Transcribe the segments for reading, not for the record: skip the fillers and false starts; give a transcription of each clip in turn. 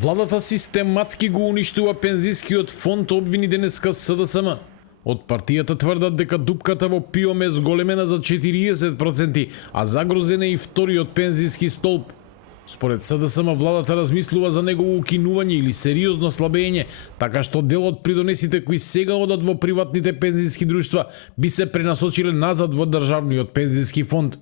Владата систематски го уништува пензискиот фонд, обвини денеска СДСМ. Од партијата тврдат дека дупката во ПИОМ е зголемена за 40%, а загрозен е и вториот пензиски столб. Според СДСМ владата размислува за негово укинување или сериозно слабење, така што дел од придонесите кои сега одат во приватните пензиски друштва би се пренасочиле назад во државниот пензиски фонд.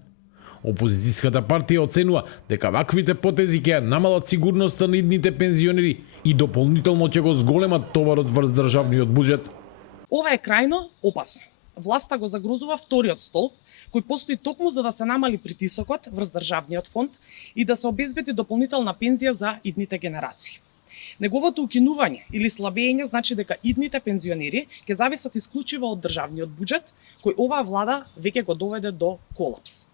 Опозицијската партија оценува дека ваквите потези ќе намалат сигурноста на идните пензионери и дополнително ќе го зголемат товарот врз државниот буџет. Ова е крајно опасно. Власта го загрозува вториот столб, кој постои токму за да се намали притисокот врз државниот фонд и да се обезбеди дополнителна пензија за идните генерации. Неговото укинување или слабење значи дека идните пензионери ќе зависат исклучиво од државниот буџет, кој оваа влада веќе го доведе до колапс.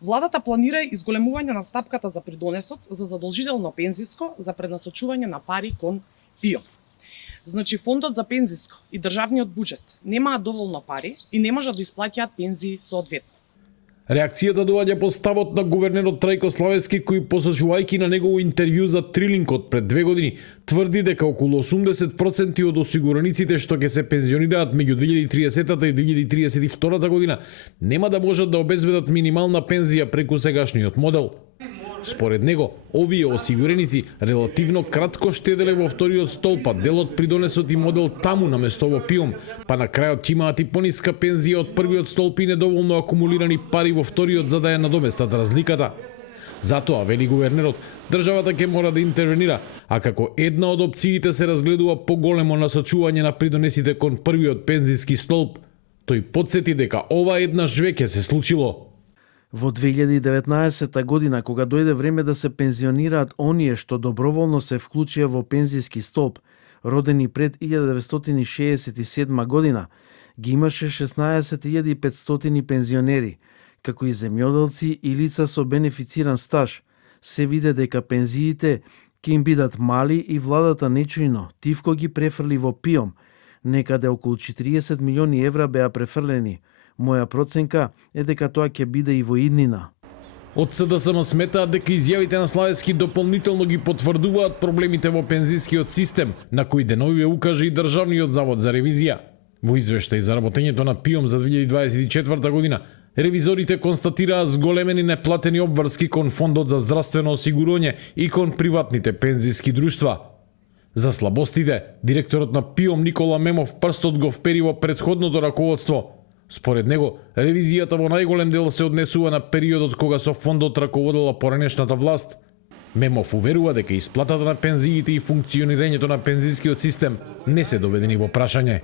Владата планира изголемување на стапката за придонесот за задолжително пензиско за пренасочување на пари кон ПИО. Значи фондот за пензиско и државниот буџет немаат доволно пари и не можат да исплаќаат пензии соодветно. Реакцијата доаѓа по ставот на гувернерот Трајко Славевски, кој посочувајќи на негово интервју за Трилинкот пред 2 години, тврди дека околу 80% од осигураниците што ќе се пензионираат меѓу 2030 и 2032 година нема да можат да обезбедат минимална пензија преку сегашниот модел. Според него, овие осигуреници релативно кратко штеделе во вториот столб, а делот придонесот и модел таму наместо во ПИОМ, па на крајот ќе имаат и пониска пензија од првиот столб и недоволно акумулирани пари во вториот за да ја надоместат разликата. Затоа, вели гувернерот, државата ќе мора да интервенира, а како една од опциите се разгледува поголемо насочување на придонесите кон првиот пензиски столб. Тој потсети дека ова еднаш веќе се случило. Во 2019 година, кога дојде време да се пензионираат оние што доброволно се вклучија во пензиски столб, родени пред 1967 година, ги имаше 16.500 пензионери, како и земјоделци и лица со бенефициран стаж. Се виде дека пензиите ќе им бидат мали и владата нечујно тивко ги префрли во ПИОМ. Некаде околу 40 милиони евра беа префрлени. Моја проценка е дека тоа ќе биде и во иднина. Од СДСМ сметаат дека изјавите на Славевски дополнително ги потврдуваат проблемите во пензискиот систем, на кои деновиве укаже и Државниот завод за ревизија. Во извештај за работењето на ПИОМ за 2024 година, ревизорите констатираа зголемени неплатени обврски кон Фондот за здравствено осигурување и кон приватните пензиски друштва. За слабостите, директорот на ПИОМ Никола Мемов прстот го впери во претходното раководство. Според него, ревизијата во најголем дел се однесува на периодот кога со фондот раководела поранешната власт. Мемов уверува дека исплатата на пензиите и функционирањето на пензискиот систем не се доведени во прашање.